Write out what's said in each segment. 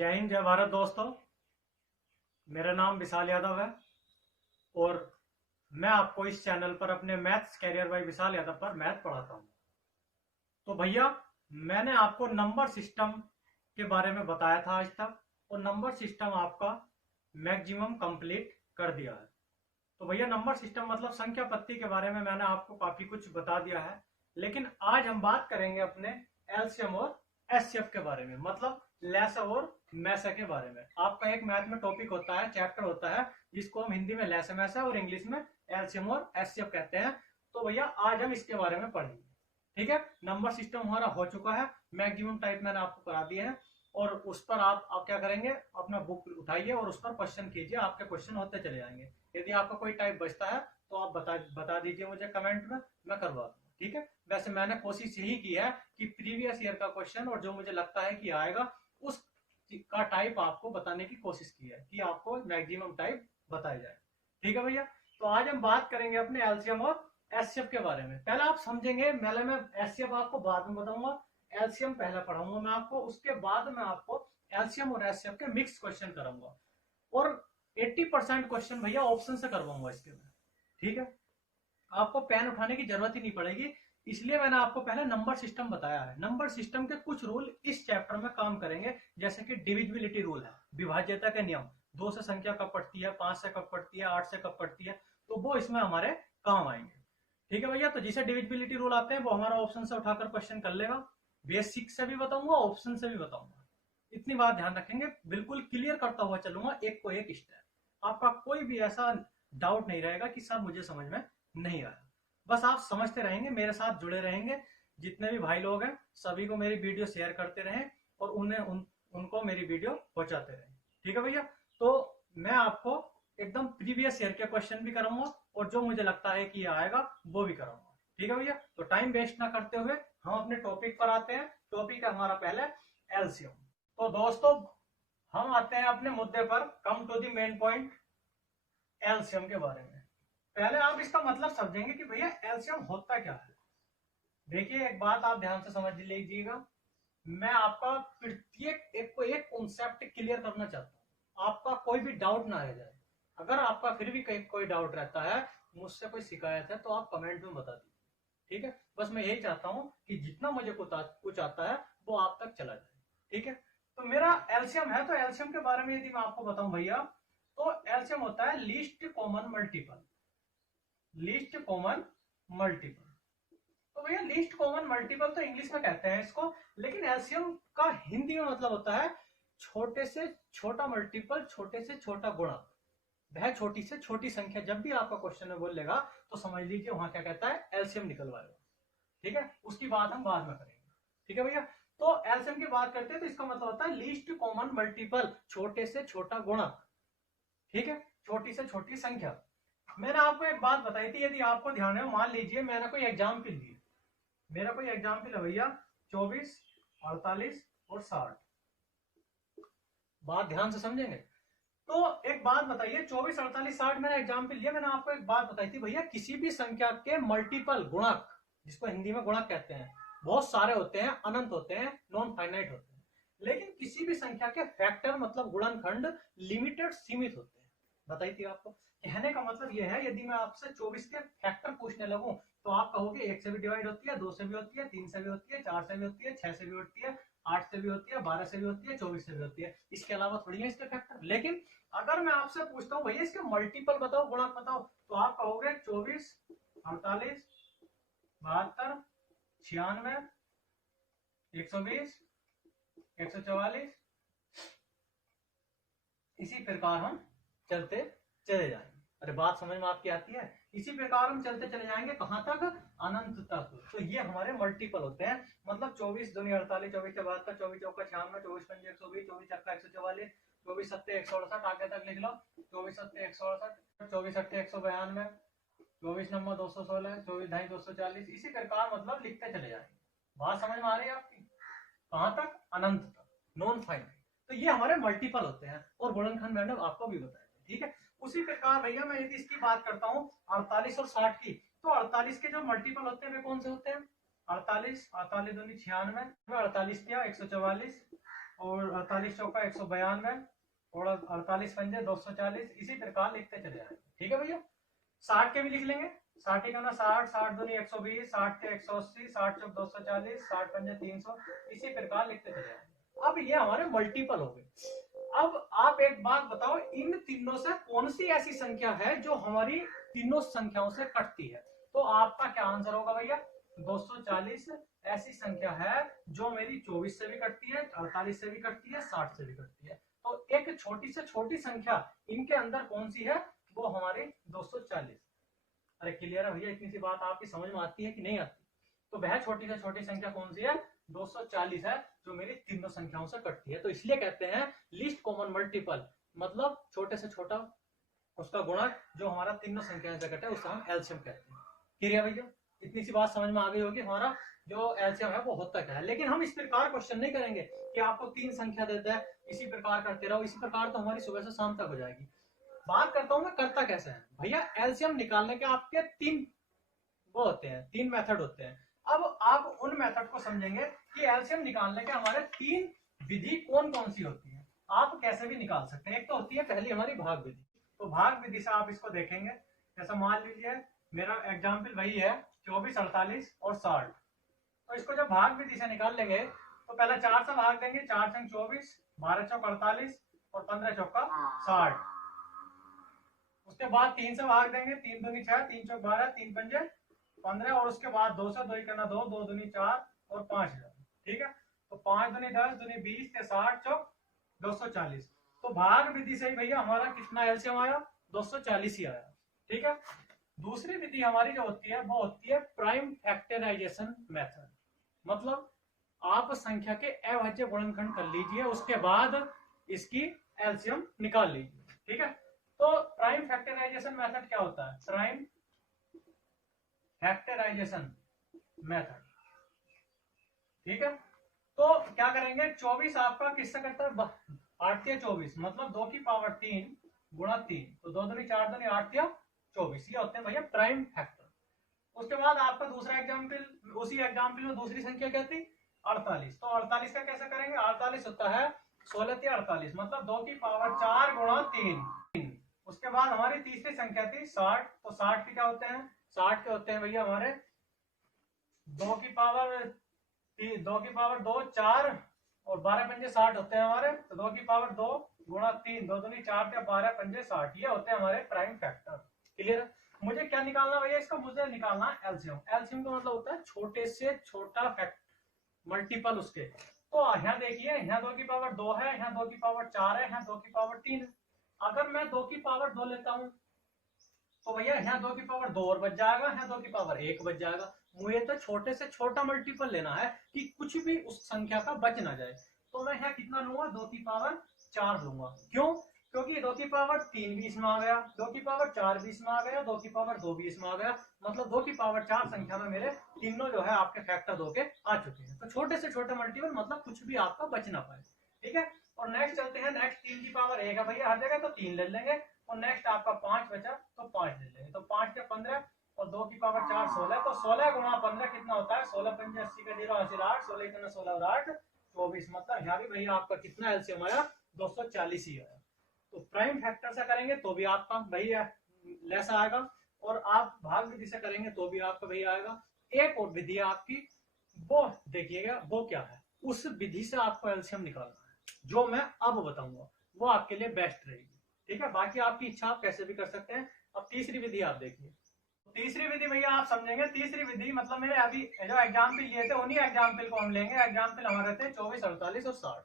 जय हिंद जय भारत दोस्तों। मेरा नाम विशाल यादव है और मैं आपको इस चैनल पर अपने मैथ्स कैरियर बाय विशाल यादव पर मैथ पढ़ाता हूँ। तो भैया, मैंने आपको नंबर सिस्टम के बारे में बताया था आज तक और नंबर सिस्टम आपका मैक्सिमम कंप्लीट कर दिया है। तो भैया, नंबर सिस्टम मतलब संख्या पत्ती के बारे में मैंने आपको काफी कुछ बता दिया है, लेकिन आज हम बात करेंगे अपने एलसीएम और एचसीएफ के बारे में, मतलब लैसा और मैसा के बारे में। आपका एक मैथ में टॉपिक होता है, चैप्टर होता है, जिसको हम हिंदी में लैसा मैसा और इंग्लिश में एलसीएम और एचसीएफ कहते हैं। तो भैया, आज हम इसके बारे में पढ़ेंगे। ठीक है, नंबर सिस्टम हमारा हो चुका है, मैक्सिमम टाइप मैंने आपको करा दिए हैं और उस पर आप क्या करेंगे, अपना बुक उठाइए और उस पर क्वेश्चन कीजिए। आपके क्वेश्चन होते चले जाएंगे। यदि आपका कोई टाइप बचता है तो आप बता दीजिए मुझे कमेंट में, मैं करवा दूंगा। ठीक है, वैसे मैंने कोशिश यही की है कि प्रीवियस ईयर का क्वेश्चन और जो मुझे लगता है कि आएगा उस का टाइप आपको बताने की कोशिश की है कि आपको मैक्सिमम टाइप बताया जाए। ठीक है भैया, तो आज हम बात करेंगे अपने एलसीएम और एचसीएफ के बारे में। पहले आप समझेंगे, पहले मैं एचसीएफ आपको बाद में बताऊंगा, एलसीएम पहले पढ़ाऊंगा मैं आपको, उसके बाद में आपको एलसीएम और एचसीएफ के मिक्स क्वेश्चन कराऊंगा और 80% क्वेश्चन भैया ऑप्शन से करवाऊंगा इसके में। ठीक है, आपको पेन उठाने की जरूरत ही नहीं पड़ेगी, इसलिए मैंने आपको पहले नंबर सिस्टम बताया है। नंबर सिस्टम के कुछ रूल इस चैप्टर में काम करेंगे, जैसे कि डिविजिबिलिटी रूल है, विभाज्यता के नियम, 2 से संख्या कब पड़ती है, 5 से कब पड़ती है, 8 से कब पड़ती है, तो वो इसमें हमारे काम आएंगे। ठीक है भैया, तो जिसे डिविजिबिलिटी रूल आते हैं वो हमारा ऑप्शन से उठाकर क्वेश्चन कर लेगा। बेसिक से भी बताऊंगा, ऑप्शन से भी बताऊंगा। इतनी बात ध्यान रखेंगे, बिल्कुल क्लियर करता हुआ चलूंगा, एक को एक स्टेप। आपका कोई भी ऐसा डाउट नहीं रहेगा कि सर मुझे समझ में नहीं आया। बस आप समझते रहेंगे, मेरे साथ जुड़े रहेंगे। जितने भी भाई लोग हैं सभी को मेरी वीडियो शेयर करते रहें और उनको मेरी वीडियो पहुंचाते रहें। ठीक है भैया, तो मैं आपको एकदम प्रीवियस ईयर के क्वेश्चन भी कराऊंगा और जो मुझे लगता है कि ये आएगा वो भी कराऊंगा। ठीक है भैया, तो टाइम वेस्ट ना करते हुए हम अपने टॉपिक पर आते हैं। टॉपिक है हमारा पहले एलसीएम। तो दोस्तों, हम आते हैं अपने मुद्दे पर, come to the main point, LCM के बारे में। पहले आप इसका मतलब समझेंगे कि भैया एलसीएम होता क्या है। देखिए, एक बात आप ध्यान से समझ लीजिएगा, मैं आपका प्रत्येक एक को एक कॉन्सेप्ट क्लियर करना चाहता हूँ, आपका कोई भी डाउट ना रह जाए। अगर आपका फिर भी कोई डाउट रहता है, मुझसे कोई शिकायत है, तो आप कमेंट में बता दीजिए। ठीक है, बस मैं यही चाहता हूँ कि जितना मुझे कुछ आता है वो आप तक चला जाए। ठीक है, तो मेरा एलसीएम है, तो एलसीएम के बारे में यदि मैं आपको बताऊं भैया, तो एलसीएम होता है least common multiple. Least common multiple, तो भैया लिस्ट कॉमन मल्टीपल तो इंग्लिश में कहते हैं इसको, लेकिन एलसीएम का हिंदी में मतलब होता है छोटे से छोटा मल्टीपल, छोटे से छोटा गुणा। वह छोटी से छोटी संख्या जब भी आपका क्वेश्चन में बोलेगा तो समझ लीजिए वहां क्या कहता है, एलसीएम निकलवाएगा। ठीक है, उसकी बात हम बाद में करेंगे। ठीक है भैया, तो एलसीएम की बात करते हैं तो इसका मतलब होता है लीस्ट कॉमन मल्टीपल, छोटे से छोटा गुणा। ठीक है, छोटी से छोटी संख्या। मैंने आपको एक बात बताई थी, यदि आपको ध्यान है, मान लीजिए मैंने कोई एग्जाम्पल दी, मेरा कोई एग्जाम्पल है भैया 24, 48 और 60। बात ध्यान से समझेंगे तो एक बात बताइए, 24, 48, 60 मैंने एग्जाम्पल लिया। मैंने आपको एक बात बताई थी भैया, किसी भी संख्या के मल्टीपल, गुणक, जिसको हिंदी में गुणक कहते हैं, बहुत सारे होते हैं, अनंत होते हैं, नॉन फाइनाइट होते हैं। लेकिन किसी भी संख्या के फैक्टर मतलब गुणनखंड लिमिटेड, सीमित होते हैं। बताई थी आपको। कहने का मतलब यह है, यदि मैं आपसे 24 के फैक्टर पूछने लगूं तो आप कहोगे 1 से भी डिवाइड होती है, 2 से भी होती है, 3 से भी होती है, 4 से भी होती है, 6 से भी होती है, 8 से भी होती है, 12 से भी होती है, 24 से भी होती है। इसके अलावा थोड़ी है इसके फैक्टर। लेकिन अगर मैं आपसे पूछता हूँ भैया इसके मल्टीपल बताओ, गुणक बताओ, तो आप कहोगे 24, 48, 72, 96, 120, 144। इसी प्रकार हम चलते चले जाएंगे। अरे बात समझ में आपकी आती है? इसी प्रकार हम चलते चले जाएंगे, कहां तक? अनंत तक। तो ये हमारे मल्टीपल होते हैं, मतलब 24 दूनी 48, 24 से 72, 24 चौका 96, 24 पंजे 120, 24 चक्का 144, 24 सत्ते 168, आगे तक लिख लो, 24 सत्ते 168, 24 अट्ठे 192, 24 नंबर 216, 24 ढाई 240। इसी प्रकार मतलब लिखते चले जाएंगे। बात समझ में आ रही है आपकी? कहां तक? अनंत तक, नॉन फाइनाइट। तो ये हमारे मल्टीपल होते हैं और गुणनखंड मैंने आपको भी बताया। ठीक है, उसी प्रकार भैया मैं यदि इसकी बात करता हूँ 48 और 60 की, तो 48 के जो मल्टीपल होते हैं वे कौन से होते हैं? 48, 48 दूनी 96, 48 क्या 144, और 48 चौका 192 और 48 पंजे 240, इसी प्रकार लिखते चले जाएंगे। ठीक है भैया। 60 के भी लिख लेंगे। 60 के ना 60, 60 दूनी 120, 60 के 180, 60 चौक 240, 60 पंजे 300, इसी प्रकार लिखते चले जाएंगे। अब ये हमारे मल्टीपल हो गए। अब आप एक बात बताओ, इन तीनों से कौन सी ऐसी संख्या है जो हमारी तीनों संख्याओं से कटती है? तो आपका क्या आंसर होगा भैया? 240 ऐसी संख्या है जो मेरी 24 से भी कटती है, 48 से भी कटती है, 60 से भी कटती है। तो एक छोटी से छोटी संख्या इनके अंदर कौन सी है? वो हमारी 240। अरे क्लियर है भैया? इतनी सी बात आपकी समझ में आती है कि नहीं आती? तो वह छोटी से छोटी संख्या कौन सी है? 240 है, जो मेरी तीनों संख्याओं से कटती है। तो इसलिए कहते हैं लीस्ट कॉमन मल्टीपल, मतलब छोटे से छोटा उसका गुणक जो हमारा तीनों संख्याओं से कटे, उसका हम एलसीएम कहते हैं। क्लियर भैया? इतनी सी बात समझ में आ गई होगी हमारा जो एलसीएम है वो होता क्या है। लेकिन हम इस प्रकार क्वेश्चन नहीं करेंगे कि आपको 3 संख्या देता है, इसी प्रकार करते रहो। इसी प्रकार तो हमारी सुबह से शाम तक हो जाएगी। बात करता हूं मैं करता कैसे है भैया। एलसीएम निकालने के आपके 3 वो होते हैं, 3 मेथड होते हैं। अब आप उन मेथड को समझेंगे कि एलसीएम निकालने के हमारे 3 विधि कौन कौन सी होती है। आप कैसे भी निकाल सकते हैं। एक तो होती है पहली हमारी भाग विधि। तो भाग विधि से आप इसको देखेंगे। जैसा मान लीजिए मेरा एग्जाम्पल वही है 24, 48 और 60। तो इसको जब भाग विधि से निकाल लेंगे तो पहले 4 से भाग देंगे। 4 छंग 24, 12 चौक 48 और 15 चौका 60। उसके बाद 3 से भाग देंगे। 3 दूनी 6, 3 चौक 12, 3 पंजे 15 और उसके बाद 2 से 2 करना 2, 2 दूनी 4 और 5 हजार। ठीक है। तो 5 दूनी 10, दूनी 20 के 60 चौक 240। तो भाग विधि से ही भैया हमारा कितना एलसीएम आया? 240 ही आया। ठीक है। दूसरी विधि हमारी जो होती है वो होती है प्राइम फैक्टराइजेशन मेथड। मतलब आप संख्या के अभाज्य गुणनखंड कर लीजिए, उसके बाद इसकी एलसीएम निकाल लीजिए। ठीक है। तो प्राइम फैक्टराइजेशन मेथड क्या होता है? Prime factorization method. ठीक है। तो क्या करेंगे? 24 आपका किससे करता है? 8 या 24, मतलब 2 की पावर 3 गुणा 3। तो 2 दूनी 4 दूनी 8 या 24, ये होते हैं भैया प्राइम फैक्टर। उसके बाद आपका दूसरा एग्जाम्पल, उसी एग्जाम्पल में दूसरी संख्या क्या थी? 48। तो 48 का कैसे करेंगे? 48 होता है 16 या 48, मतलब 2 की पावर 4 गुणा 3। उसके बाद हमारी तीसरी संख्या थी 60। तो 60 के क्या होते हैं? 60 के होते हैं भैया हमारे 2 की पावर 2 4 और 12 पंजे 60 होते हैं हमारे। तो 2 की पावर 2 गुणा 3, 2 दूनी 4 या 12 पंजे 60, ये होते हैं हमारे प्राइम फैक्टर। क्लियर? मुझे क्या निकालना भैया इसका? मुझे निकालना एलसीएम। एलसीएम का मतलब होता है छोटे से छोटा फैक्टर मल्टीपल उसके। तो यहाँ देखिए, यहाँ 2 की पावर 2 है, यहाँ 2 की पावर 4 है, यहाँ 2 की पावर 3 है। अगर मैं 2 की पावर 2 लेता हूं तो भैया यहाँ 2 की पावर 2 और बच जाएगा, यहाँ 2 की पावर 1 बच जाएगा। मुझे तो छोटे से छोटा मल्टीपल लेना है कि कुछ भी उस संख्या का बच ना जाए। तो मैं यहाँ कितना लूंगा? 2 की पावर 4 लूंगा। क्यों? क्योंकि 2 की पावर 3 भी इसमें आ गया, 2 की पावर 4 भी इसमें आ गया, 2 की पावर 2 भी इसमें आ गया, मतलब 2 की पावर 4 संख्या में मेरे तीनों जो है आपके फैक्टर 2 के आ चुके हैं। तो छोटे से छोटे मल्टीपल, मतलब कुछ भी आपका बच ना पाए। ठीक है। और नेक्स्ट चलते हैं। नेक्स्ट 3 की पावर 1 है भैया हर जगह, तो 3 ले लेंगे। और नेक्स्ट आपका 5 बचा, तो 5 ले लेंगे। तो 5 के 15 और 2 की पावर 4 16। तो 16 गुणा 15 कितना होता है? 16 पंजे 80 का 0 80 8, 16 इतना 16 और 8 24, मतलब यहाँ भी भैया आपका कितना एलसीएम आया? 240 ही आया। तो प्राइम फैक्टर से करेंगे तो भी आपका भैया लेस आएगा, और आप भाग विधि से करेंगे तो भी आपका भैया आएगा। एक और विधि आपकी, वो देखिएगा वो क्या है। उस विधि से आपको एलसीएम निकालना है, जो मैं अब बताऊंगा, वो आपके लिए बेस्ट रहेगी। ठीक है। बाकी आपकी इच्छा, आप कैसे भी कर सकते हैं। अब तीसरी विधि आप देखिए। तीसरी विधि भैया आप समझेंगे। तीसरी विधि मतलब मैंने अभी जो एग्जाम्पल लिए थे उन्हीं एग्जाम्पल को हम लेंगे। एग्जाम्पल हमारे थे 24, 48 और 60।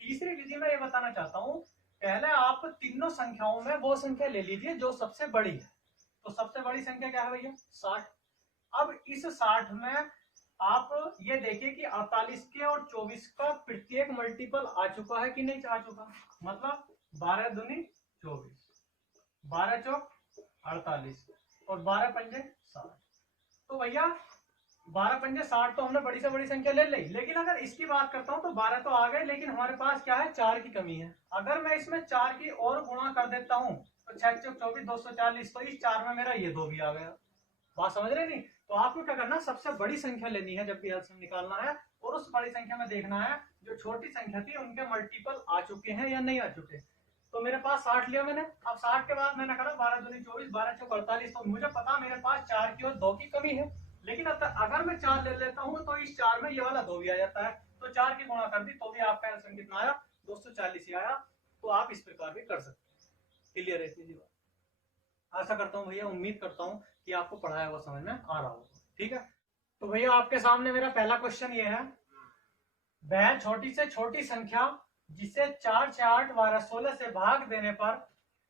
तीसरी विधि में ये बताना चाहता हूँ, पहले आप तीनों संख्याओं में वो संख्या ले लीजिए जो सबसे बड़ी है। तो सबसे बड़ी संख्या क्या है भैया? 60। अब इस 60 में आप ये देखिए कि 48 के और 24 का प्रत्येक मल्टीपल आ चुका है कि नहीं आ चुका। मतलब 12 दूनी 24, 12 चौक 48 और 12 पंजे 60। तो भैया 12 पंजे 60 तो हमने बड़ी से बड़ी संख्या ले ली। लेकिन अगर इसकी बात करता हूं तो 12 तो आ गए, लेकिन हमारे पास क्या है? 4 की कमी है। अगर मैं इसमें 4 की और गुणा कर देता हूं तो 6 चौक 24 240। तो इस 4 में मेरा ये 2 भी आ गया। बात समझ रहे नहीं? तो आपको क्या करना? सबसे बड़ी संख्या लेनी है जब भी एलसीएम निकालना है, और उस बड़ी संख्या में देखना है जो छोटी संख्या थी उनके मल्टीपल आ चुके हैं या नहीं आ चुके। तो मेरे पास 60 लिया मैंने। अब 60 के बाद मैंने करा 12 दूनी 24, 12 चौक 48। तो मुझे पता मेरे पास 4 की और 2 की कमी है, लेकिन अगर मैं 4 ले लेता हूँ तो इस 4 में ये वाला 2 भी आ जाता है। तो 4 की गुणा कर दी तो भी आपका आंसर कितना आया, 240 ही आया। तो आप इस प्रकार भी कर सकते हैं। क्लियर है इतनी बात? आशा करता हूँ भैया, उम्मीद करता हूँ कि आपको पढ़ाया हुआ समझ में आ रहा होगा। ठीक है, तो भैया आपके सामने मेरा पहला क्वेश्चन ये है, वह छोटी से छोटी संख्या जिसे 4, 6, 8, 12, 16 से भाग देने पर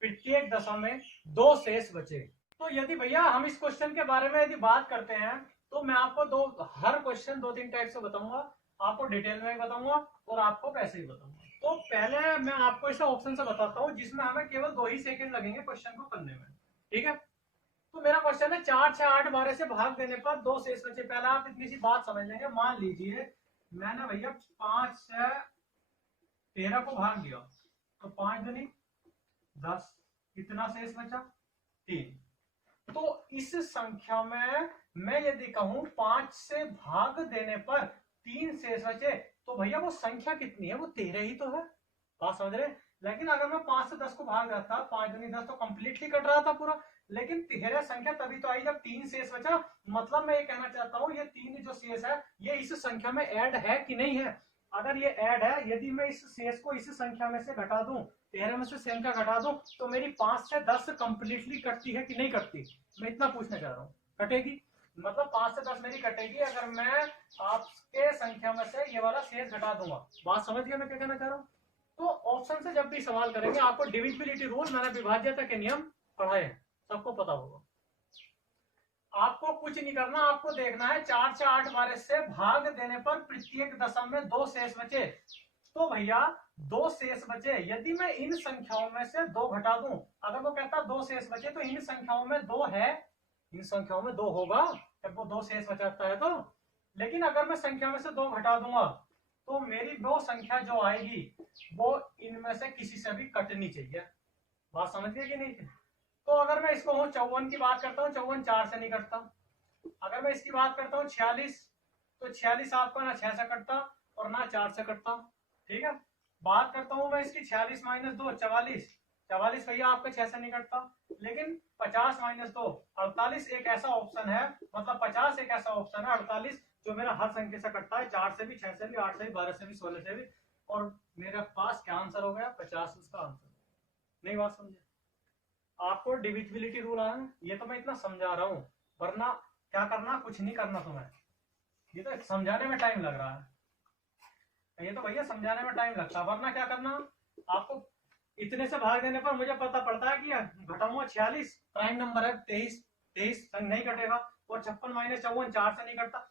प्रत्येक दशा में 2 शेष बचे। तो यदि भैया हम इस क्वेश्चन के बारे में यदि बात करते हैं तो मैं आपको हर क्वेश्चन 2-3 टाइप से बताऊंगा, आपको डिटेल में भी बताऊंगा और आपको पैसे ही बताऊंगा। तो पहले मैं आपको इसे ऑप्शन से बताता हूँ जिसमें हमें केवल 2 ही सेकंड लगेंगे क्वेश्चन को करने में। ठीक है, तो मेरा क्वेश्चन है 4, 6, 8, 12 से भाग देने पर 2 शेष बचे। पहले आप इतनी सी बात समझ लेंगे, मान लीजिए मैंने भैया 5 से 13 को भाग दिया तो 5 दूनी 10, कितना शेष बचा 3। तो इस संख्या में मैं यदि कहूं 5 से भाग देने पर 3 शेष बचे, तो भैया वो संख्या कितनी है, वो 13 ही तो है। बात समझ रहे? लेकिन अगर मैं 5 से 10 को भाग रहा था, 5 दूनी 10 तो कंप्लीटली कट रहा था पूरा, लेकिन 13 संख्या तभी तो आई जब 3 शेष बचा। मतलब मैं ये कहना चाहता हूँ ये 3 जो शेष है ये इस संख्या में ऐड है कि नहीं है। अगर ये ऐड है, यदि मैं इस शेष को इस संख्या में से घटा दूं, 13 में से संख्या घटा दूं, तो मेरी 5 से 10 कंप्लीटली कटती है कि नहीं कटती, मैं इतना पूछना चाह रहा हूँ। कटेगी, मतलब 5 से 10 मेरी कटेगी अगर मैं आपके संख्या में से ये वाला शेष घटा दूंगा। बात समझ गया मैं क्या कहना चाह रहा हूँ? तो ऑप्शन से जब भी सवाल करेंगे आपको डिविजिबिलिटी रूल, मैंने विभाज्यता के नियम पढ़ाए हैं, सबको पता होगा। आपको कुछ नहीं करना, आपको देखना है 4 से 8 12 से भाग देने पर प्रत्येक दशम में 2 शेष बचे। तो भैया 2 शेष बचे, यदि मैं इन संख्याओं में से 2 घटा दूं, अगर वो कहता 2 शेष बचे तो इन संख्याओं में 2 है, इन संख्याओं में 2 होगा जब वो 2 शेष बचाता है तो। लेकिन अगर मैं संख्या में से 2 घटा दूंगा तो मेरी वो संख्या जो आएगी वो इनमें से किसी से भी कटनी चाहिए। बात समझ गए कि नहीं? तो अगर मैं इसको 54 की बात करता हूँ, 54 4 से नहीं कटता। अगर मैं इसकी बात करता हूँ 46, तो 46 आपका ना 6 से कटता और ना 4 से कटता। ठीक है, बात करता हूँ मैं इसकी 46 - 2 44, 44 भैया आपका 6 से नहीं कटता। लेकिन 50 - 2 48 एक ऐसा ऑप्शन है, मतलब 50 एक ऐसा ऑप्शन है, 48 जो मेरा हर संख्या से कटता है, 4 से भी, 6 से भी, 8 से भी, 12 से भी, 16 से भी। और मेरे पास क्या आंसर हो गया, 50 उसका आंसर। नहीं बात समझे? आपको डिविजिबिलिटी रूल आया, ये तो मैं इतना समझा रहा हूँ, वरना क्या करना, कुछ नहीं करना तुम्हें, ये तो समझाने में टाइम लग रहा है, ये तो भैया समझाने में टाइम लगता है, वरना क्या करना आपको। इतने से भाग देने पर मुझे पता पड़ता है कि घटाऊंगा 46, प्राइम नंबर है 23 नहीं कटेगा, और 56 - 54 4 से नहीं कटता।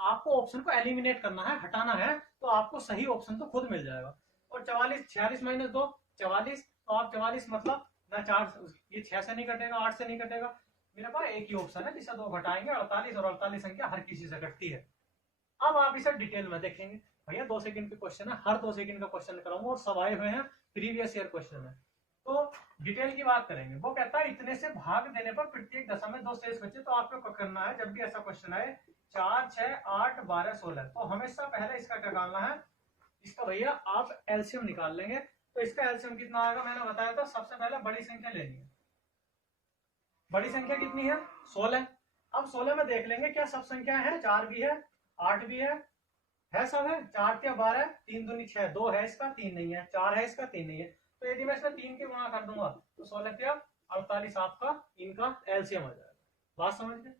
आपको ऑप्शन को एलिमिनेट करना है, हटाना है, तो आपको सही ऑप्शन तो खुद मिल जाएगा। और 44 46 - 2 44, तो आप 44 मतलब ना 4, ये 6 से नहीं कटेगा, 8 से नहीं कटेगा, मेरे पास एक ही ऑप्शन है जिसे 2 घटाएंगे 48, और 48 संख्या हर किसी से कटती है। अब आप इसे डिटेल में देखेंगे भैया, 2 सेकंड के क्वेश्चन है, हर 2 सेकंड का क्वेश्चन कराऊंगा और सब आए हुए हैं प्रीवियस ईयर क्वेश्चन है। तो डिटेल की बात करेंगे। वो कहता है इतने से भाग देने पर प्रत्येक दशा में 2 शेष बचे। तो आपको क्या करना है, जब भी ऐसा क्वेश्चन आए 4, 6, 8, 12, 16, तो हमेशा पहले इसका क्या करना है, इसका भैया आप एलसीएम निकाल लेंगे। तो इसका एलसीएम कितना आएगा, मैंने बताया था सबसे पहले बड़ी संख्या लेनी है। बड़ी संख्या कितनी है, 16। अब 16 में देख लेंगे क्या सब संख्या है, 4 भी है 8 भी है सब है। 4 क्या 12, 3 दूनी 6, 2 है इसका 3 नहीं है, 4 है इसका 3 नहीं है। तो यदि मैं इसमें 3 की गुणा कर दूंगा तो 16 क्या 48 आपका इनका एलसीएम आ जाएगा। बात समझ गए?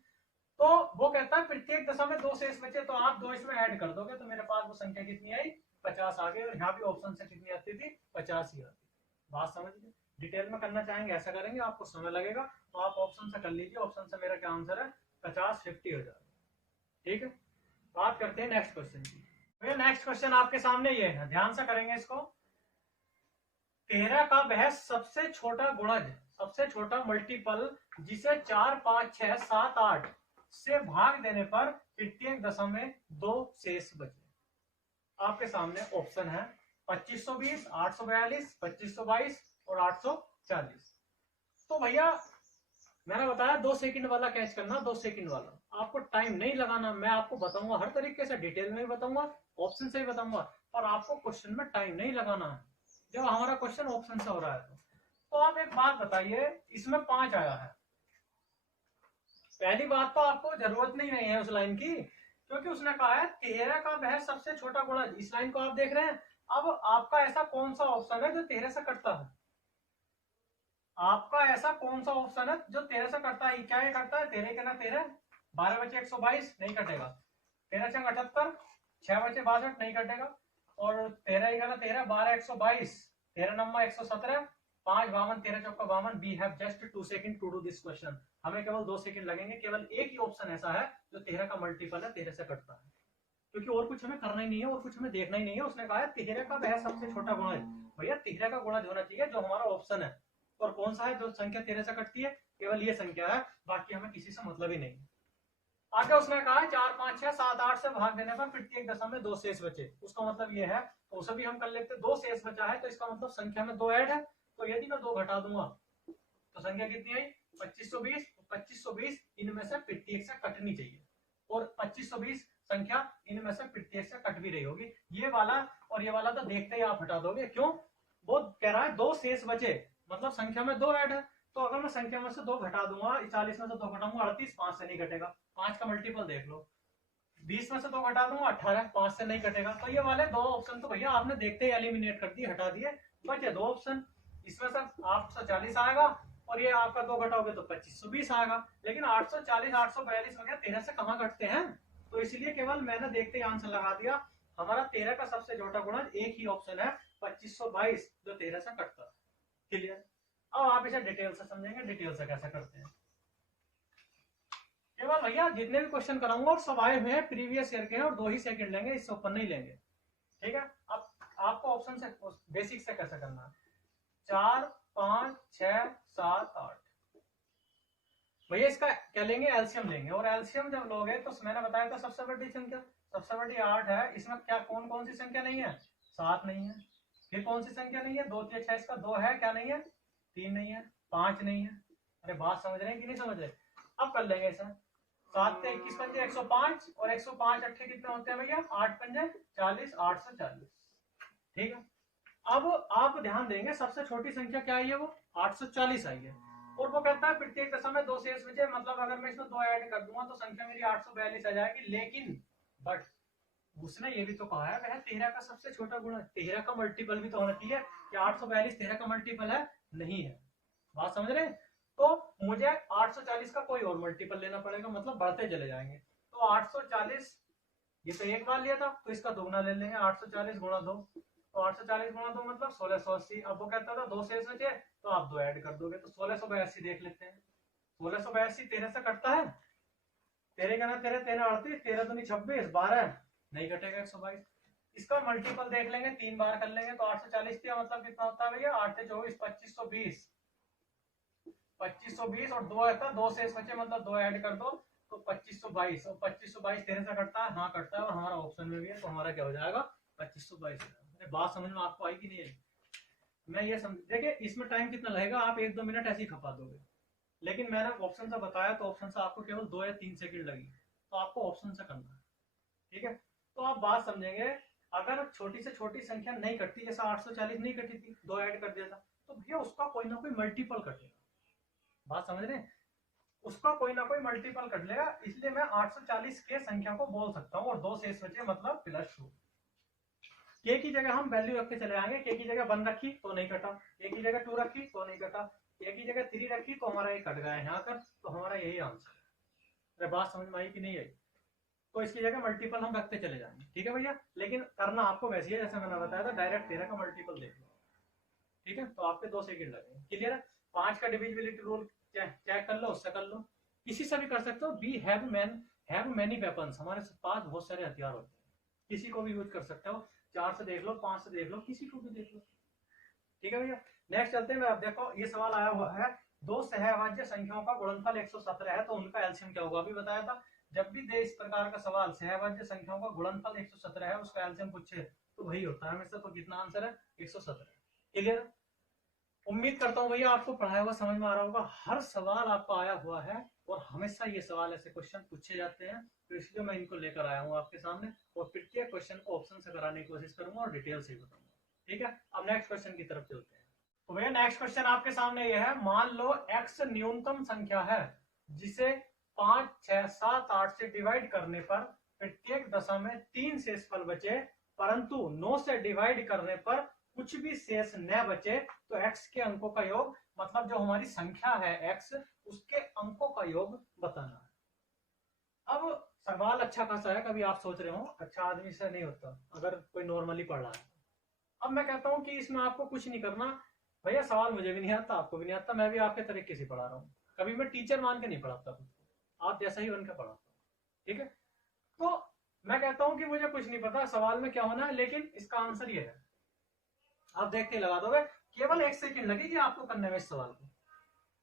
तो वो कहता है प्रत्येक दशा में 2 शेष बचे, तो आप 2 इसमें ऐड कर दोगे तो मेरे पास वो संख्या कितनी आई, 50 आ गई। और यहाँ भी ऑप्शन से कितनी आती थी, 50 ही आती। बात समझ गए? डिटेल में करना चाहेंगे ऐसा करेंगे, आपको समय लगेगा, तो आप ऑप्शन से कर लीजिए। ऑप्शन से मेरा क्या आंसर है, 50 50 हो जाएगा। ठीक है, बात करते हैं नेक्स्ट क्वेश्चन की। भैया नेक्स्ट क्वेश्चन आपके सामने ये है, ध्यान से करेंगे इसको। 13 का वह सबसे छोटा गुणज, सबसे छोटा मल्टीपल जिसे 4, 5, 6, 7, 8 से भाग देने पर प्रत्येक दशा में 2 शेष बचे। आपके सामने ऑप्शन है 2520, 842, 2522 और 840। तो भैया मैंने बताया 2 सेकंड वाला कैच करना, 2 सेकंड वाला, आपको टाइम नहीं लगाना, मैं आपको बताऊंगा हर तरीके से, डिटेल में भी बताऊंगा, ऑप्शन से भी बताऊंगा, और आपको क्वेश्चन में टाइम नहीं लगाना है जब हमारा क्वेश्चन ऑप्शन से हो रहा है। तो आप एक बात बताइए, इसमें 5 आया है। पहली बात तो आपको जरूरत नहीं है उस लाइन की, क्योंकि उसने कहा है 13 का वह सबसे छोटा गुणा। इस लाइन को आप देख रहे हैं। अब आपका ऐसा कौन सा ऑप्शन है जो 13 से कटता है? आपका ऐसा कौन सा ऑप्शन है जो 13 से कटता है? क्या ये करता है? 13 के ना 13, 12 बचे 122, नहीं कटेगा। 13 से 78, 6 बचे 62, नहीं कटेगा। और 13 का ना 13, 12 122, 13 नंबर 117, 5 52, 13 चौका 52। We have just 2 second to do this question. हमें केवल 2 सेकंड लगेंगे। केवल एक ही ऑप्शन ऐसा है जो 13 का मल्टीपल है, 13 से कटता है, क्योंकि और कुछ हमें करना ही नहीं है और कुछ हमें देखना ही नहीं है। उसने कहा है 13 का वह सबसे छोटा गुणा है। भैया 13 का गुणा होना चाहिए जो हमारा ऑप्शन है। और कौन सा है जो संख्या 13 से कटती है? केवल ये संख्या है, बाकी हमें किसी से मतलब ही नहीं। आगे उसने कहा है 4 5 6 7 8 से भाग देने पर प्रत्येक दशा में 2 शेष बचे। उसका मतलब ये है, तो उसे भी हम कर लेते हैं। 2 शेष बचा है तो इसका मतलब संख्या में 2 ऐड है। तो यदि मैं 2 घटा दूंगा तो संख्या कितनी आई? 2520। 2520 इनमें से प्रत्येक से कटनी चाहिए, और 2520 संख्या इनमें से प्रत्येक से कट भी रही होगी। ये वाला और ये वाला तो देखते ही आप हटा दोगे। क्यों? वो कह रहा है 2 शेष बचे, मतलब संख्या में 2 ऐड है। तो अगर मैं संख्या में से 2 घटा दूंगा, 40 में से 2 घटाऊंगा 38, 5 से नहीं कटेगा। 5 का मल्टीपल देख लो। 20 में से 2 घटा दूंगा 18, 5 से नहीं कटेगा। तो ये वाले 2 ऑप्शन तो भैया आपने देखते ही एलिमिनेट कर दिए, हटा दिए। बचे 2 ऑप्शन। इसमें से 840 आएगा और ये आपका 2 घटाओगे तो 2520 आएगा। लेकिन 840 842 वगैरह 13 से कहाँ घटते हैं? तो इसलिए केवल मैंने देखते ही आंसर लगा दिया। हमारा 13 का सबसे छोटा गुणा एक ही ऑप्शन है, 2522, जो 13 से कटता है। क्लियर? अब आप इसे डिटेल से समझेंगे, डिटेल से कैसे करते हैं। केवल भैया जितने भी क्वेश्चन कराऊंगा और सब आए हुए हैं प्रीवियस ईयर के हैं, और 2 ही सेकंड लेंगे, इससे ऊपर नहीं लेंगे। ठीक है? अब आपको ऑप्शन से बेसिक से कैसे करना है। 4 5 6 7 8, भैया इसका क्या लेंगे? एलसीएम लेंगे। और एलसीएम जब लोगे तो मैंने बताया था सबसे बड़ी संख्या, सबसे बड़ी 8 है। इसमें क्या कौन कौन सी संख्या नहीं है? 7 नहीं है। फिर कौन सी संख्या नहीं है? 2 3 6, इसका 2 है, क्या नहीं है? 3 नहीं है, 5 नहीं है। अरे बात समझ रहे हैं कि नहीं समझ रहे? अब कर लेंगे इसे। 7 से 21 पंजे 105, और 105 अट्ठे कितने होते हैं भैया? 8 पंजे 40, 8 से 40। ठीक है? अब आप ध्यान देंगे सबसे छोटी संख्या क्या आई है? वो 840 आई है। और वो कहता है प्रत्येक दशा में 2 शेष बचे, मतलब अगर मैं इसमें 2 ऐड कर दूंगा तो संख्या मेरी 842 आ जाएगी। लेकिन बट उसने ये भी तो कहा है वह 13 का सबसे छोटा गुणा। 13 का मल्टीपल भी तो होना चाहिए। क्या 842 13 का मल्टीपल है? नहीं है। बात समझ रहे? तो मुझे 840 का कोई और मल्टीपल लेना पड़ेगा, मतलब बढ़ते चले जाएंगे। तो 840, ये तो एक बार लिया था तो इसका दोगुना ले लेंगे। 840 गुणा 2, तो 840 गुणा 2 मतलब 1680। अब वो कहता था 2 शेष बचे, तो आप 2 ऐड कर दोगे तो 1682 देख लेते हैं। 1682 13 से कटता है? 13 का ना 13, 13 38, 13 दूनी 26, 12 नहीं कटेगा 122। इसका मल्टीपल देख लेंगे, 3 बार कर लेंगे तो 840 दिया, मतलब कितना होता है भैया? 8 24, 2520। 2520 और 2 आता, 2 शेष बचे, मतलब 2 ऐड कर दो तो 2522। और 2522 13 से कटता है? हाँ कटता है, और हमारा ऑप्शन में भी है, तो हमारा क्या हो जाएगा? 2522। बात समझ में आपको आई कि नहीं आई? मैं ये समझ, देखिए इसमें टाइम कितना लगेगा, आप 1-2 मिनट ऐसे ही खपा दोगे। लेकिन मैंने ऑप्शन से बताया तो ऑप्शन से आपको केवल 2 या 3 सेकंड लगी, तो आपको ऑप्शन से करना है। ठीक है? तो आप बात समझेंगे, अगर छोटी से छोटी संख्या नहीं कटती, जैसा 840 नहीं कटी थी, 2 ऐड कर दिया था, तो भैया उसका कोई ना कोई मल्टीपल कटेगा। बात समझ रहे हैं? उसका कोई ना कोई मल्टीपल कट लेगा। इसलिए मैं 840 के संख्या को बोल सकता हूँ, और 2 शेष बचे, मतलब +2। के की जगह हम वैल्यू रख के चले आएंगे। के की जगह 1 रखी तो नहीं कटा, के की जगह 2 रखी तो नहीं कटा, के की जगह 3 रखी तो हमारा ये कट गया यहाँ तक, तो हमारा यही आंसर है। अरे बात समझ में आई कि नहीं आई? तो इसकी जगह मल्टीपल हम रखते चले जाएंगे। ठीक है भैया? लेकिन करना आपको वैसे ही जैसे मैंने बताया था, डायरेक्ट 13 का मल्टीपल देख लो। ठीक है? तो आपके 2 सेकंड लगेंगे। क्लियर है? 5 का डिविजिबिलिटी रूल चेक कर लो, उससे कर लो, किसी से भी कर सकते हो। वी हैव मैनी वेपन्स, हमारे पास बहुत सारे हथियार होते हैं, किसी को भी यूज कर सकते हो। 4 से देख लो, 5 से देख लो, किसी को भी देख लो। ठीक है भैया? नेक्स्ट चलते हैं। अब देखो ये सवाल आया हुआ है, 2 सहभाज्य संख्याओं का गुणनफल 117 है, तो उनका एलसीएम क्या होगा? अभी बताया था। जब भी दे इस प्रकार का सवाल, सहभाज्य संख्याओं का गुणनफल 117 है, उसका एलसीएम पूछे तो वही होता है हमेशा। तो कितना आंसर है? 117। क्लियर? उम्मीद करता हूँ भैया आपको पढ़ाया हुआ समझ में आ रहा होगा, हर सवाल आपका आया हुआ है और हमेशा ये सवाल ऐसे क्वेश्चन पूछे जाते हैं, तो इसलिए मैं इनको लेकर आया हूँ आपके सामने और प्रत्येक क्वेश्चन को ऑप्शन से कराने की कोशिश करूंगा और डिटेल से बताऊंगा। ठीक है, अब नेक्स्ट क्वेश्चन की तरफ चलते हैं। तो भैया नेक्स्ट क्वेश्चन आपके सामने ये है, मान लो x न्यूनतम संख्या है जिसे 5, 6, 7, 8 से डिवाइड करने पर प्रत्येक दशा में 3 शेषफल बचे, परंतु 9 से डिवाइड करने पर कुछ भी शेष न बचे, तो x के अंकों का योग, मतलब जो हमारी संख्या है x, उसके अंकों का योग बताना है। अब सवाल अच्छा खासा है, कभी आप सोच रहे हो अच्छा आदमी से नहीं होता अगर कोई नॉर्मली पढ़ रहा है। अब मैं कहता हूं कि इसमें आपको कुछ नहीं करना भैया, सवाल मुझे भी नहीं आता, आपको भी नहीं आता, मैं भी आपके तरीके से पढ़ा रहा हूँ, कभी मैं टीचर मान के नहीं पढ़ाता खुद को, आप जैसा ही बनकर पढ़ाता हूँ। ठीक है, तो मैं कहता हूं कि मुझे कुछ नहीं पता सवाल में क्या होना है, लेकिन इसका आंसर ये है, आप देखते ही लगा दोगे, केवल 1 सेकंड लगेगी आपको करने में इस सवाल को।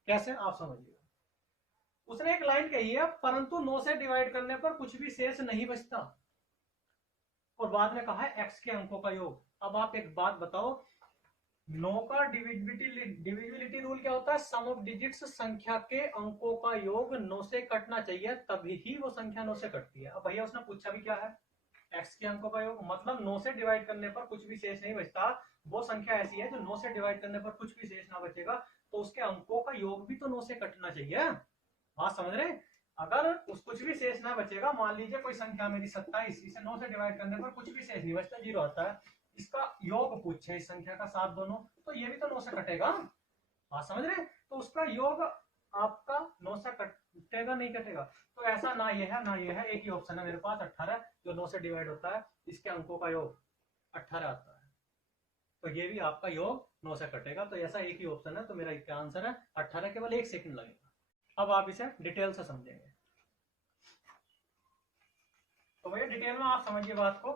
कैसे, आप समझिएगा। उसने एक लाइन कही है, परंतु 9 से डिवाइड करने पर कुछ भी शेष नहीं बचता, और बाद में कहा है x के अंकों का योग। अब आप एक बात बताओ, 9 का डिविजिबिलिटी रूल क्या होता है, सम ऑफ डिजिट्स, संख्या के अंकों का योग 9 से कटना चाहिए, तभी ही वो संख्या 9 से कटती है। अब भैया उसने पूछा भी क्या है, x के अंकों का योग, मतलब 9 से डिवाइड करने पर कुछ भी शेष नहीं बचता, वो संख्या ऐसी है जो 9 से डिवाइड करने पर कुछ भी शेष ना बचेगा, तो उसके अंकों का योग भी तो 9 से कटना चाहिए। बात समझ रहे, अगर उस कुछ भी शेष ना बचेगा, मान लीजिए कोई संख्या मेरी 27, इसे 9 से डिवाइड करने पर कुछ भी शेष नहीं बचता, 0 आता है, इसका योग पूछे इस संख्या का 7 दोनों, तो ये भी तो 9 से कटेगा। बात समझ रहे, तो उसका योग आपका 9 से कटेगा नहीं कटेगा, तो ऐसा ना ये है ना ये है, एक ही ऑप्शन है मेरे पास 18 जो 9 से डिवाइड होता है, इसके अंकों का योग 18 आता है, तो ये भी आपका योग 9 से कटेगा, तो ऐसा एक ही ऑप्शन है, तो मेरा क्या आंसर है 18, केवल 1 सेकंड लगेगा। अब आप इसे डिटेल से समझेंगे, तो भैया डिटेल में आप समझिए बात को।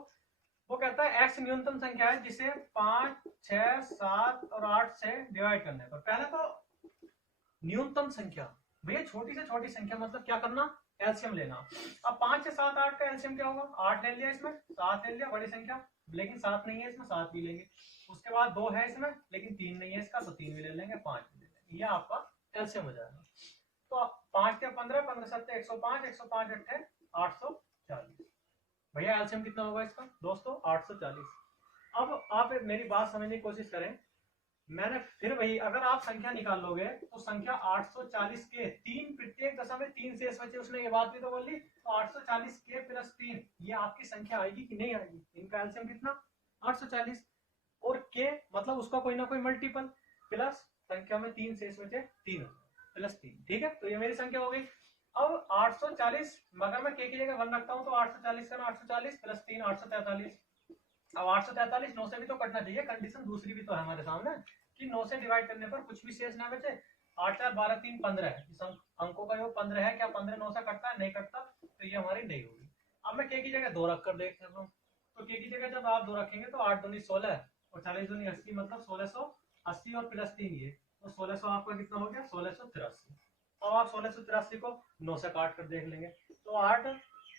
वो कहता है x न्यूनतम संख्या है जिसे 5, 6, 7 और 8 से डिवाइड करने पर, पहले तो न्यूनतम संख्या, भैया छोटी से छोटी संख्या मतलब क्या करना, एलसीएम लेना। अब 5 से 7, 8 का एलसीएम क्या होगा, 8 ले लिया इसमें, 7 ले लिया, बड़ी संख्या, लेकिन 7 नहीं है इसमें, 7 भी लेंगे। उसके बाद 2 है इसमें, लेकिन 3 नहीं है इसका, तो 3 भी ले लेंगे, 5 भी ले लेंगे, ये आपका एलसीएम हो जाएगा। तो 5 के 15, 15 7 105, 105 8 840, भैया एलसीएम कितना होगा इसका दोस्तों, 840। अब आप मेरी बात समझने की कोशिश करें, मैंने फिर वही, अगर आप संख्या निकाल लोगे तो संख्या 840 के 3, प्रत्येक दशा में 3 शेष बचे, उसने ये बात भी तो बोली, तो 840 के प्लस 3, ये आपकी संख्या आएगी कि नहीं आएगी, इनका एलसीएम कितना 840, और के मतलब उसका कोई ना कोई मल्टीपल, प्लस संख्या में 3 शेष बचे, 3 प्लस 3, ठीक है, तो ये मेरी संख्या हो गई। अब 840, मगर मैं के की जगह 1 रखता हूं, तो 840 का 840 प्लस 3 843। अब 843 9 से भी तो कटना चाहिए, कंडीशन दूसरी भी तो है हमारे सामने कि 9 से डिवाइड करने पर कुछ भी शेष ना बचे। 8 4 12 3 15 है, इस अंकों का योग 15 है, क्या 15 9 से कटता है, नहीं कटता, तो ये हमारी नहीं होगी। अब मैं के की जगह 2 रखकर देख रहा हूँ, तो के की जगह जब आप 2 रखेंगे तो 8 दूनी 16 और 40 दूनी 80, मतलब 1680 और प्लस 3 ये, तो 1600 आपका कितना हो गया, 1683। अब आप 1683 को 9 से काट कर देख लेंगे, तो 8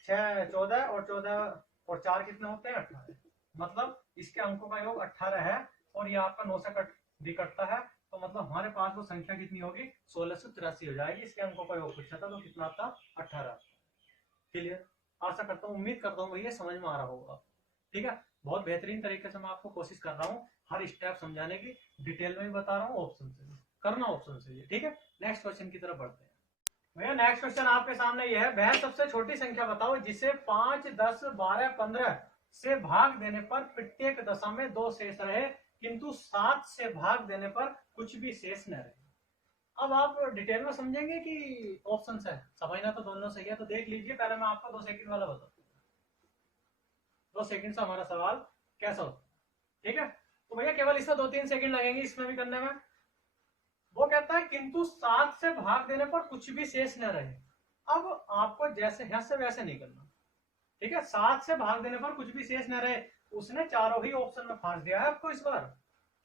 6 14 और 14 और 4 कितने होते हैं 18, मतलब इसके अंकों का योग 18 है, और ये आपका 9 से कट भी कटता है, तो मतलब हमारे पास वो संख्या कितनी होगी 1683 हो जाएगी, इसके अंकों का योग पूछा था तो कितना आता 18। क्लियर, आशा करता हूँ, उम्मीद करता हूँ भैया समझ में आ रहा होगा। ठीक है, बहुत बेहतरीन तरीके से मैं आपको कोशिश कर रहा हूँ हर स्टेप समझाने की, डिटेल में भी बता रहा हूँ, ऑप्शन से करना, ऑप्शन से। ठीक है, नेक्स्ट क्वेश्चन की तरफ बढ़ते हैं। भैया नेक्स्ट क्वेश्चन आपके सामने ये है, वह सबसे छोटी संख्या बताओ जिसे 5, 10, 12, 15 से भाग देने पर प्रत्येक दशा में 2 शेष रहे, किंतु 7 से भाग देने पर कुछ भी शेष न रहे। अब आप डिटेल में समझेंगे कि ऑप्शन है, समझना तो दोनों सही है, तो देख लीजिए, पहले मैं आपको 2 सेकंड वाला बताता हूँ, 2 सेकंड से हमारा सवाल कैसा होता है। ठीक है, तो भैया केवल इसमें 2-3 सेकंड लगेंगे इसमें भी करने में। वो कहता है किंतु 7 से भाग देने पर कुछ भी शेष न रहे। अब आपको जैसे है से वैसे नहीं करना, ठीक है, 7 से भाग देने पर कुछ भी शेष न रहे, उसने चारों ही ऑप्शन में फांस दिया है आपको इस बार।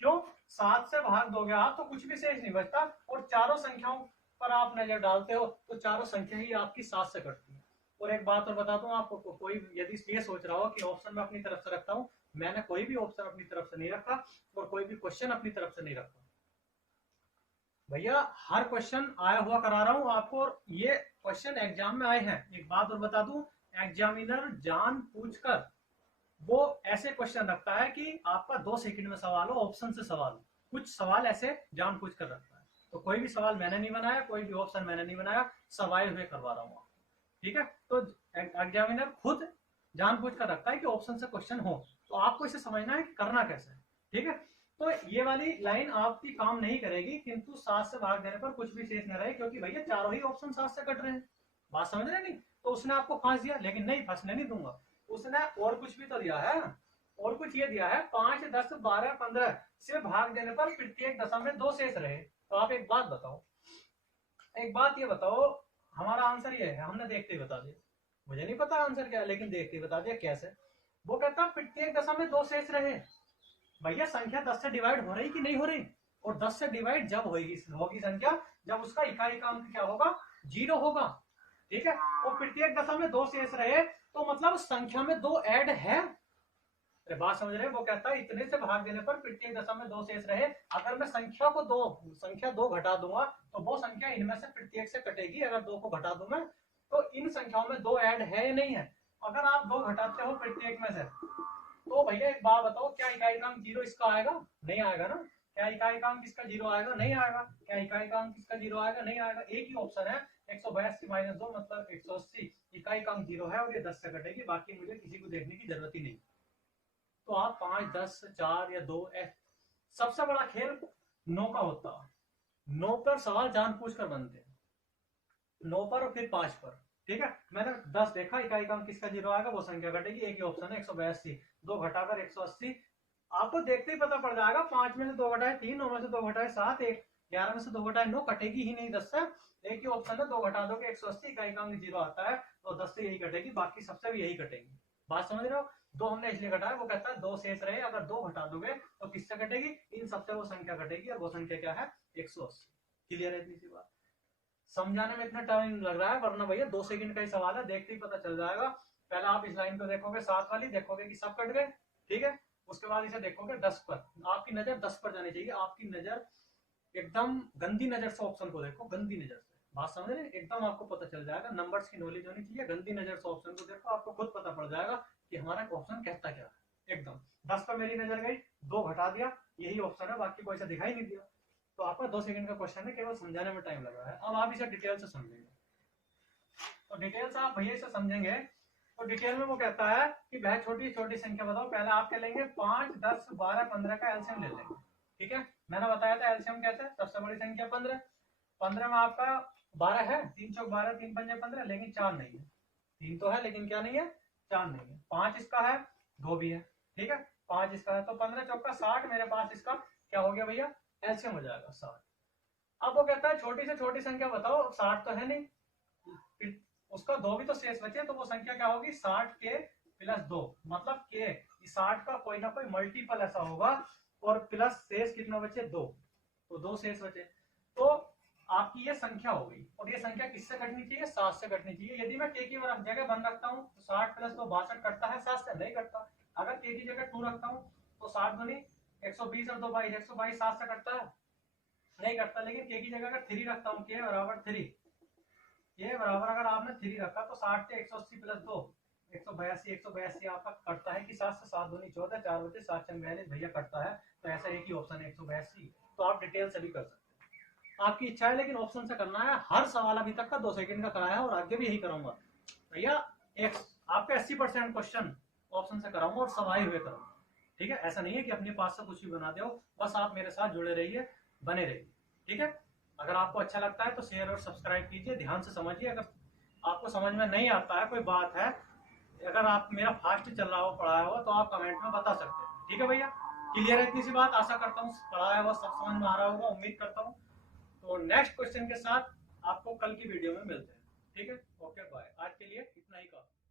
क्यों, 7 से भाग दोगे आप तो कुछ भी शेष नहीं बचता, और चारों संख्याओं पर आप नजर डालते हो तो चारों संख्या ही आपकी 7 से कटती है। और एक बात और बता दूं आपको, कोई यदि ये सोच रहा हो कि ऑप्शन में अपनी तरफ से रखता हूं, मैंने कोई भी ऑप्शन अपनी तरफ से नहीं रखा और कोई भी क्वेश्चन अपनी तरफ से नहीं रखा। भैया हर क्वेश्चन आया हुआ करा रहा हूं आपको, और ये क्वेश्चन एग्जाम में आए हैं। एक बात और बता दूं, एग्जामिनर जान पूछकर वो ऐसे क्वेश्चन रखता है कि आपका 2 सेकंड में सवाल हो, ऑप्शन से सवाल हो। कुछ सवाल ऐसे जान पूछ कर रखता है। तो कोई भी सवाल मैंने नहीं बनाया, कोई भी ऑप्शन मैंने नहीं बनाया, सवाल हुए करवा रहा हूँ। ठीक है, तो एग्जामिनर खुद जानबूझ कर रखता है कि ऑप्शन से क्वेश्चन हो, तो आपको इसे समझना है कि करना कैसे है। ठीक है, तो ये वाली लाइन आपकी काम नहीं करेगी, किंतु 7 से भाग देने पर कुछ भी शेष न रहे, क्योंकि भैया चारों ही ऑप्शन 7 से कट रहे हैं। बात समझ रहे नहीं? तो उसने आपको फांस दिया, लेकिन नहीं, फंसने नहीं दूंगा। उसने और कुछ भी तो दिया है, और कुछ ये दिया है 5, 10, 12, 15 से भाग देने पर प्रत्येक दशा में 2 शेष रहे। तो आप एक बात बताओ, एक बात ये बताओ, हमारा आंसर ये है, हमने देखते ही बता दिया। मुझे नहीं पता आंसर क्या है, लेकिन देखते ही बता दिया कैसे। वो कहता प्रत्येक दशा में 2 शेष रहे। भैया संख्या 10 से डिवाइड हो रही कि नहीं हो रही? और 10 से डिवाइड जब होगी संख्या, जब उसका इकाई का अंक क्या होगा? 0 होगा। ठीक है, और प्रत्येक दशा में 2 शेष रहे, तो मतलब संख्या में 2 ऐड है। अरे बात समझ रहे हैं? वो कहता है इतने से भाग देने पर प्रत्येक दशा में 2 शेष रहे। अगर मैं संख्या 2 घटा दूंगा, तो वो संख्या इनमें से प्रत्येक से कटेगी। अगर 2 को घटा दूं मैं, तो इन संख्याओं में 2 ऐड है या नहीं है? अगर आप 2 घटाते हो प्रत्येक में से, तो भैया एक बात बताओ, क्या इकाई का अंक 0 इसका आएगा? नहीं आएगा ना। क्या इकाई का अंक इसका 0 आएगा? नहीं आएगा। क्या इकाई का अंक इसका 0 आएगा? नहीं आएगा। एक ही ऑप्शन है, 182 माइनस 2 मतलब 180। इकाई का अंक 0 है और ये 10 से कटेगी, बाकी मुझे किसी को देखने की जरूरत ही नहीं। तो आप 5, 10, 4 या 2, सबसे बड़ा खेल 9 का होता है। 9 पर सवाल जानबूझ कर बनते हैं, 9 पर और फिर 5 पर। ठीक है, मैंने 10 देखा, इकाई का अंक किसका 0 आएगा, वो संख्या घटेगी। एक ही ऑप्शन है 182, 2 घटाकर 180। आपको देखते ही पता पड़ जाएगा, 5 में से 2 घटाए 3, 9 में से 2 घटाए 7, 11 में से 2 घटाए 9, कटेगी ही नहीं 10 से। एक ही ऑप्शन है, 2 घटा दोगे 180, इकाई का अंक 0 आता है, तो 10 से यही कटेगी, बाकी सबसे भी यही कटेगी। बात समझ रहे हो? 2 हमने इसलिए घटाया, वो कहता है 2 शेष रहे, अगर 2 घटा दोगे तो किससे कटेगी? इन सबसे वो संख्या कटेगी, और वो संख्या क्या है? 180। क्लियर है इतनी सी बात? समझाने में इतना टाइम लग रहा है, वरना भैया 2 सेकंड का ही सवाल है, देखते ही पता चल जाएगा। पहले आप इस लाइन को देखोगे, 7 वाली देखोगे कि सब कट गए। ठीक है, उसके बाद इसे देखोगे 10 पर, आपकी नजर 10 पर जानी चाहिए। आपकी नजर एकदम गंदी नजर से ऑप्शन को देखो, गंदी नजर से। बात समझ रहे हैं? एकदम आपको पता चल जाएगा, नंबर्स की नॉलेज होनी चाहिए। गंदी नजर से ऑप्शन को देखो, आपको खुद पता पड़ जाएगा कि हमारा ऑप्शन कहता क्या है। एकदम 10 पर मेरी नजर गई, 2 घटा दिया, यही ऑप्शन है, बाकी कोई सा दिखाई नहीं दिया। तो आपका 2 सेकंड का क्वेश्चन है, केवल समझाने में टाइम लग रहा है। अब आप इसे डिटेल से समझेंगे, तो डिटेल से आप भैया इसे समझेंगे। तो डिटेल में वो कहता है कि वह छोटी छोटी संख्या बताओ। पहले आप क्या लेंगे? 5, 10, 12, 15 का एलसीएम ले लेंगे। ठीक है, मैंने बताया था एलसीएम कैसे, सबसे बड़ी संख्या 15। 15 में आपका 12 है, 3 चौक 12, 3 पंजे 15, लेकिन 4 नहीं है। 3 तो है, लेकिन क्या नहीं है? 4 नहीं है। 5 इसका है, 2 भी है। ठीक है, 5 इसका है, तो 15 चौक का 60 मेरे पास इसका क्या हो गया भैया? एलसीएम हो जाएगा 60। अब वो कहता है छोटी से छोटी संख्या बताओ। 60 तो है नहीं, उसका 2 भी तो शेष बचे, तो वो संख्या क्या होगी? 60 के प्लस 2, मतलब के 60 का कोई ना कोई मल्टीपल ऐसा होगा, और प्लस शेष कितना बचे? 2, तो 2 शेष बचे। तो आपकी ये संख्या हो गई, और ये संख्या किससे कटनी चाहिए? 7 से कटनी चाहिए। यदि मैं के की जगह 1 रखता हूँ, तो 60 प्लस 2 62 कटता है, 7 से नहीं कटता। अगर के की जगह 2 रखता हूँ, तो 60 दूनी 120 और 2 22, 122 7 से कटता है, नहीं कटता। लेकिन के की जगह अगर 3 रखता हूँ, के बराबर 3, ये बराबर अगर आपने 3 रखा, तो 60 से 180 प्लस 2 182। 182 आपका कटता है कि 7 से 7 दूनी 14, 4 बचे 7 चंग 42, भैया कटता है। तो ऐसा एक ही ऑप्शन है 182। तो आप डिटेल से भी कर सकते हैं, आपकी इच्छा है, लेकिन ऑप्शन से करना है। हर सवाल अभी तक का 2 सेकंड का कराया है, और आगे भी यही कराऊंगा भैया। एक आपका 80% क्वेश्चन ऑप्शन से कराऊंगा, और सवाई हुए कराऊंगा। ठीक है, ऐसा नहीं है कि अपने पास से कुछ भी बना दो, बस आप मेरे साथ जुड़े रहिए, बने रहिए। ठीक है, अगर आपको अच्छा लगता है तो शेयर और सब्सक्राइब कीजिए, ध्यान से समझिए। अगर आपको समझ में नहीं आता है, कोई बात है, अगर आप मेरा फास्ट चल रहा हो, पढ़ाया हो, तो आप कमेंट में बता सकते हैं। ठीक है भैया, क्लियर है इतनी सी बात? आशा करता हूँ पढ़ाया हुआ सब समझ में आ रहा होगा, उम्मीद करता हूँ। तो नेक्स्ट क्वेश्चन के साथ आपको कल की वीडियो में मिलते हैं। ठीक है, ओके बाय, आज के लिए इतना ही काफी।